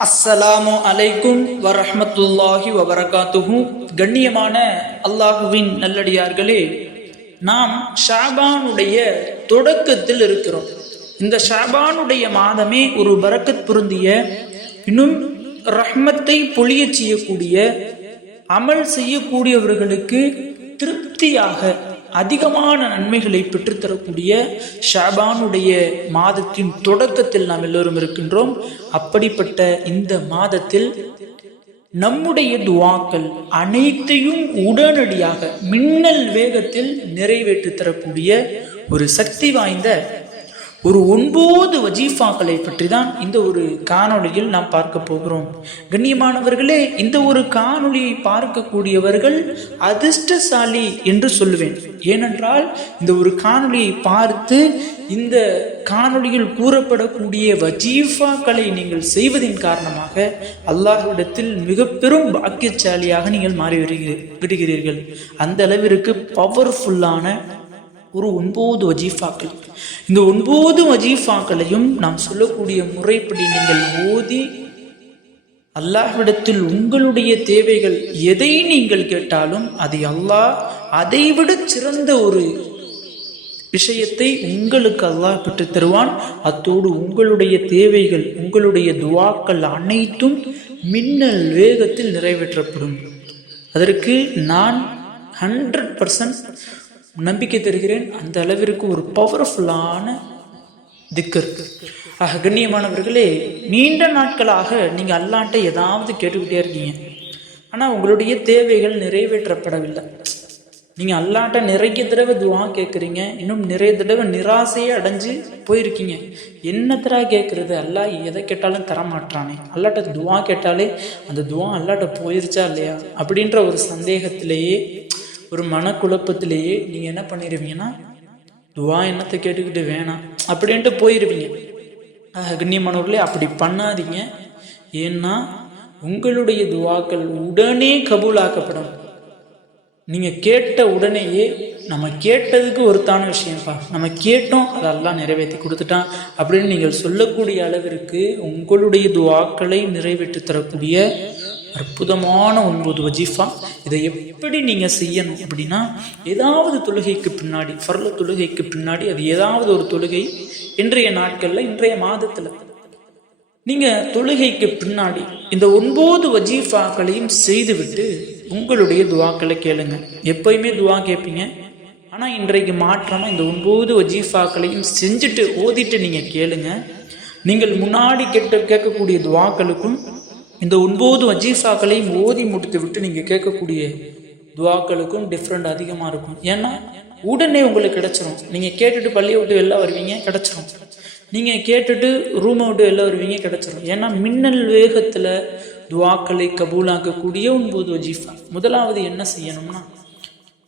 அஸ்ஸலாமு அலைக்கும் வரஹ்மத்துல்லாஹி வபரகாத்துஹு. கண்ணியமான அல்லாஹுவின் நல்லடியார்களே நாம் ஷாபானுடைய தொடக்கத்தில் இருக்கிறோம். இந்த ஷாபானுடைய மாதமே ஒரு பரக்கத் பொருந்திய இன்னும் ரஹ்மத்தை பொழியச் செய்யக்கூடிய அமல் செய்யக்கூடியவர்களுக்கு திருப்தியாக அதிகமான நன்மைகளை பெற்றுத்தரக்கூடிய ஷாபானுடைய மாதத்தின் தொடக்கத்தில் நாம் எல்லோரும் இருக்கின்றோம். அப்படிப்பட்ட இந்த மாதத்தில் நம்முடைய துவாக்கள் அனைத்தையும் உடனடியாக மின்னல் வேகத்தில் நிறைவேற்றி தரக்கூடிய ஒரு சக்தி வாய்ந்த ஒரு ஒன்பது வஜீஃபாக்களை பற்றி தான் இந்த ஒரு காணொளியில் நாம் பார்க்க போகிறோம். கண்ணியமானவர்களே இந்த ஒரு காணொளியை பார்க்கக்கூடியவர்கள் அதிர்ஷ்டசாலி என்று சொல்லுவேன். ஏனென்றால் இந்த ஒரு காணொளியை பார்த்து இந்த காணொளியில் கூறப்படக்கூடிய வஜீஃபாக்களை நீங்கள் செய்வதின் காரணமாக அல்லாஹ்விடத்தில் மிக பெரும் பாக்கியசாலியாக நீங்கள் மாறி வருகிறீ- விடுகிறீர்கள். அந்த அளவிற்கு பவர்ஃபுல்லான ஒரு ஒன்பது வஜீஃபாக்கள். இந்த ஒன்பது வஜீஃபாக்களையும் நாம் சொல்லக்கூடிய முறைப்படி நீங்கள் ஓதி அல்லாஹ்விடத்தில் உங்களுடைய தேவைகள் எதை நீங்கள் கேட்டாலும் அதை அல்லாஹ் அதைவிட சிறந்த ஒரு விஷயத்தை உங்களுக்கு அல்லாஹ் பெற்று தருவான். அத்தோடு உங்களுடைய தேவைகள் உங்களுடைய துவாக்கள் அனைத்தும் மின்னல் வேகத்தில் நிறைவேற்றப்படும். அதற்கு நான் ஹண்ட்ரட் பர்சன்ட் நம்பிக்கை தருகிறேன். அந்த அளவிற்கு ஒரு பவர்ஃபுல்லான திக்கர். ஆக கண்ணியமானவர்களே நீண்ட நாட்களாக நீங்கள் அல்லாண்ட ஏதாவது கேட்டுக்கிட்டே இருக்கீங்க. ஆனால் உங்களுடைய தேவைகள் நிறைவேற்றப்படவில்லை. நீங்கள் அல்லாட்ட நிறைய தடவை துவா கேட்குறீங்க இன்னும் நிறைய தடவை நிராசையே அடைஞ்சு போயிருக்கீங்க. என்ன கேட்குறது அல்லா எதை கேட்டாலும் தரமாட்டானே அல்லாட்ட துவா கேட்டாலே அந்த துவா அல்லாட்ட போயிருச்சா இல்லையா? அப்படின்ற ஒரு சந்தேகத்திலேயே ஒரு மனக்குழப்பத்திலேயே நீங்கள் என்ன பண்ணிடுவீங்கன்னா துவா என்னத்தை கேட்டுக்கிட்டு வேணாம் அப்படின்ட்டு போயிடுவீங்க கண்ணியமானவர்களே அப்படி பண்ணாதீங்க. ஏன்னா உங்களுடைய துவாக்கள் உடனே கபூலாக்கப்படும். நீங்கள் கேட்ட உடனேயே நம்ம கேட்டதுக்கு ஒருத்தான விஷயம்ப்பா. நம்ம கேட்டோம் அதெல்லாம் நிறைவேற்றி கொடுத்துட்டான் அப்படின்னு நீங்கள் சொல்லக்கூடிய அளவிற்கு உங்களுடைய துவாக்களை நிறைவேற்றி தரக்கூடிய அற்புதமான ஒன்பது வஜீஃபா. இதை எப்படி நீங்கள் செய்யணும் அப்படின்னா ஏதாவது தொழுகைக்கு பின்னாடி ஃபர்ல தொழுகைக்கு பின்னாடி அது ஏதாவது ஒரு தொழுகை இன்றைய நாட்களில் இன்றைய மாதத்தில். நீங்கள் தொழுகைக்கு பின்னாடி இந்த ஒன்பது வஜீஃபாக்களையும் செய்துவிட்டு உங்களுடைய துவாக்களை கேளுங்க. எப்பயுமே துவா கேட்பீங்க. ஆனால் இன்றைக்கு மாற்றமாக இந்த ஒன்பது வஜீஃபாக்களையும் செஞ்சுட்டு ஓதிட்டு நீங்கள் கேளுங்க. நீங்கள் முன்னாடி கேட்ட கேட்கக்கூடிய துவாக்களுக்கும் இந்த ஒன்பது வஜீஃபாக்களையும் ஓதி முடித்து விட்டு நீங்கள் கேட்கக்கூடிய துவாக்களுக்கும் டிஃப்ரெண்ட் அதிகமாக இருக்கும். ஏன்னா உடனே உங்களுக்கு கிடைச்சிரும். நீங்கள் கேட்டுட்டு பள்ளியை விட்டு வெளில வருவீங்க கிடைச்சிரும். நீங்கள் கேட்டுட்டு ரூமை விட்டு வெளில வருவீங்க கிடைச்சிரும். ஏன்னா மின்னல் வேகத்தில் துவாக்களை கபூலாக்கக்கூடிய ஒன்பது வஜீஃபா முதலாவது என்ன செய்யணும்னா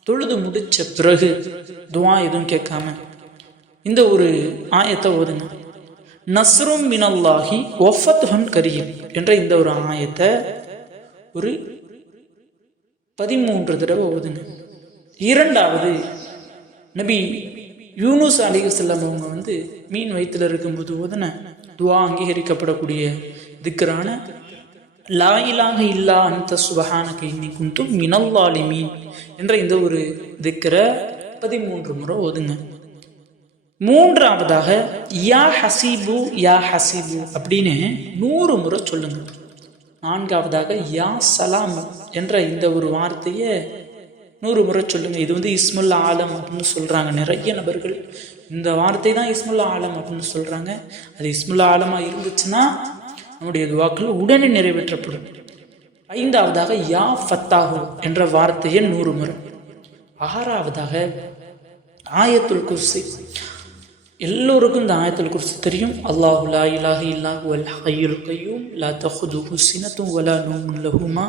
தொழுது முடித்த பிறகு துவா எதுவும் கேட்காம இந்த ஒரு ஆயத்தை ஓதுங்க. நஸ்ரும் மினல்லாஹி ஒஃபத்ஹன் கரீம் என்ற இந்த ஒரு ஆயத்தை ஒரு பதிமூன்று தடவை ஓதுங்க. இரண்டாவது நபி யூனுஸ் அலிகசல்லாம் அவங்க வந்து மீன் வயிற்றில் இருக்கும்போது ஓதுன துவா அங்கீகரிக்கப்படக்கூடிய திக்கரான லாயிலாக இல்லா அந்த சுபஹான கைனி குந்தும் மினல்லாலி மீன் என்ற இந்த ஒரு திக்கரை பதிமூன்று முறை ஓதுங்க. மூன்றாவதாக யா ஹசீபு யா ஹசீபு அப்படின்னு நூறு முறை சொல்லுங்க. நான்காவதாக யா சலாம் என்ற இந்த ஒரு வார்த்தையை நூறு முறை சொல்லுங்க. இது வந்து இஸ்முல் ஆலம் அப்படின்னு சொல்றாங்க. நிறைய நபர்கள் இந்த வார்த்தை தான் இஸ்முல் ஆலம் அப்படின்னு சொல்றாங்க. அது இஸ்முல் ஆலமாக இருந்துச்சுன்னா நம்முடைய துவாக்கள் உடனே நிறைவேற்றப்படும். ஐந்தாவதாக யா ஃபத்தாஹு என்ற வார்த்தையை நூறு முறை. ஆறாவதாக ஆயத்துல் குர்சி. எல்லோருக்கும் இந்த ஆயத்தில் குறித்து தெரியும். அல்லாஹு லா இலாஹ இல்லாஹு வல் ஹையுல் கய்யூம் லா தஹுதுஹு சினத்தும் வலா நூமுன் லஹுமா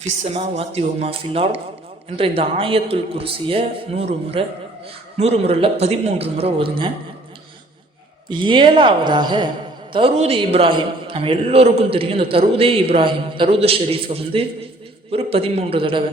ஃபிஸ்ஸமா ஸமாவாத்தி வமா ஃபில் என்ற இந்த ஆயத்துல் குருசியை நூறு முறை நூறு முறையில் பதிமூன்று முறை ஓதுங்க. ஏழாவதாக தரூது இப்ராஹிம். நம்ம எல்லோருக்கும் தெரியும் இந்த தரூதே இப்ராஹிம் தருது ஷெரீஃபை வந்து ஒரு பதிமூன்று தடவை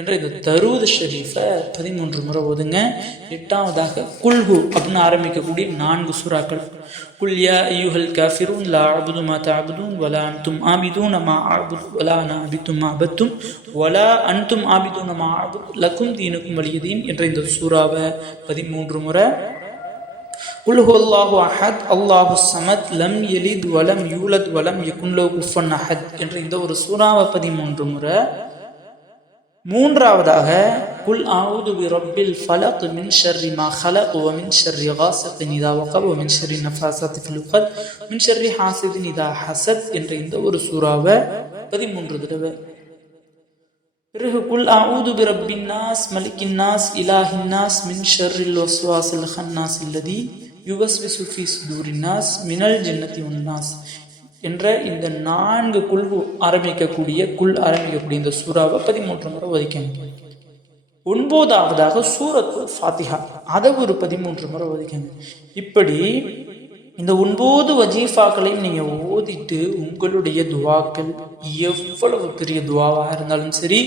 என்ற இந்த தருவது ஷரீஃபை பதிமூன்று முறை ஓதுங்க. எட்டாவதாக குல்ஹு அப்படின்னு ஆரம்பிக்கக்கூடிய நான்கு சூறாக்கள். குல்யா ஐயுஹல் காஃபிரூன் லா அபுது மா தஅபுதூன் வலா அன்தும் ஆபிதூன் மா அபுது வலா நா அபித்தும் அபத்தும் வலா அன்தும் ஆபிதூன் மா அபுது லக்கும் தீனுக்கும் வலியதீன் என்ற இந்த சூறாவை பதிமூன்று முறை. குல் அல்லாஹு அஹத் அல்லாஹு சமத் லம் எலித் வலம் யூலத் வலம் யகுன்லோ குஃபன் அஹத் என்ற இந்த ஒரு சூறாவை பதிமூன்று முறை மூன்றாவதாக குல் ஆவுது ரப்பில் ஃபலக் மின் ஷர்ரி மா ஹலக் ஒ மின் ஷர்ரி ஹாசத்தின் இதா வகப் ஒ மின் ஷர்ரி நஃபாசத் ஃபிலுகத் மின் ஷர்ரி ஹாசிதின் இதா ஹசத் என்ற இந்த ஒரு சூறாவை பதிமூன்று தடவை. பிறகு குல் ஆவுது பி ரப்பின் நாஸ் மலிக்கின் நாஸ் இலாஹின் நாஸ் மின் ஷர்ரில் ஒஸ்வாசில் ஹன்னாஸ் இல்லதி யுவஸ்விசு ஃபீஸ் தூரின் நாஸ் மினல் ஜன்னத்தி உன் என்ற இந்த நான்கு குல் ஆரம்பிக்கக்கூடிய குல் ஆரம்பிக்கக்கூடிய இந்த சூறாவை பதிமூன்று முறை ஒதுக்கணும் ஒன்பதாவதாக சூரத்து ஃபாத்திஹா அதை ஒரு பதிமூன்று முறை ஒதுக்கணும் இப்படி இந்த ஒன்பது வஜீஃபாக்களையும் நீங்கள் ஓதிட்டு உங்களுடைய துவாக்கள் எவ்வளவு பெரிய துவாவாக இருந்தாலும் சரி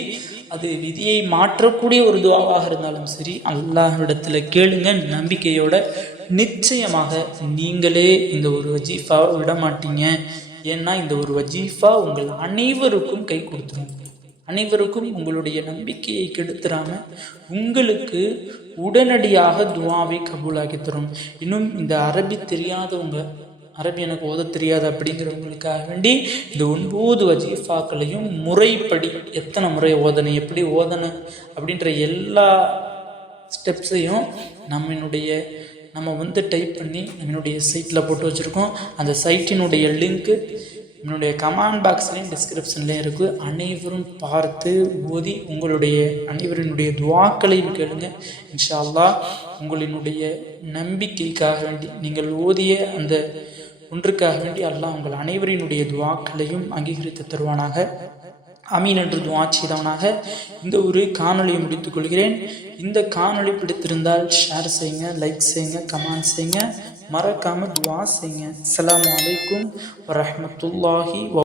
அது விதியை மாற்றக்கூடிய ஒரு துவாவாக இருந்தாலும் சரி அல்லாஹ்விடத்தில் கேளுங்க நம்பிக்கையோட நிச்சயமாக நீங்களே இந்த ஒரு வஜீஃபாவை விட மாட்டீங்க ஏன்னா இந்த ஒரு வஜீஃபா உங்கள் அனைவருக்கும் கை கொடுத்துரும். அனைவருக்கும் உங்களுடைய நம்பிக்கையை கெடுத்துறாம உங்களுக்கு உடனடியாக துவாவை கபூலாக்கி தரும். இன்னும் இந்த அரபி தெரியாதவங்க அரபி எனக்கு ஓத தெரியாது அப்படிங்கிறவங்களுக்காக வேண்டி இந்த ஒன்பது வஜீஃபாக்களையும் முறைப்படி எத்தனை முறை ஓதணும் எப்படி ஓதணும் அப்படின்ற எல்லா ஸ்டெப்ஸையும் நம்மளுடைய நம்ம வந்து டைப் பண்ணி நம்மளுடைய சைட்டில் போட்டு வச்சுருக்கோம். அந்த சைட்டினுடைய லிங்க்கு என்னுடைய கமெண்ட் பாக்ஸ்லேயும் டிஸ்கிரிப்ஷன்லேயும் இருக்குது அனைவரும் பார்த்து ஓதி உங்களுடைய அனைவரினுடைய துவாக்களையும் கேளுங்க. இன்ஷா அல்லாஹ் உங்களினுடைய நம்பிக்கைக்காக வேண்டி நீங்கள் ஓதிய அந்த ஒன்றுக்காக வேண்டி அல்லாஹ் உங்கள் அனைவரினுடைய துவாக்களையும் அங்கீகரித்து தருவானாக. அமீன் என்று துவா செய்தவனாக. இந்த ஒரு காணொலியை முடித்துக் கொள்கிறேன். இந்த காணொளி பிடித்திருந்தால் ஷேர் செய்யுங்க லைக் செய்யுங்க கமெண்ட் செய்யுங்க. மறக்காம துவா செய்யுங்க அஸ்ஸலாமு அலைக்கும் வரஹ்மத்துல்லாஹி வ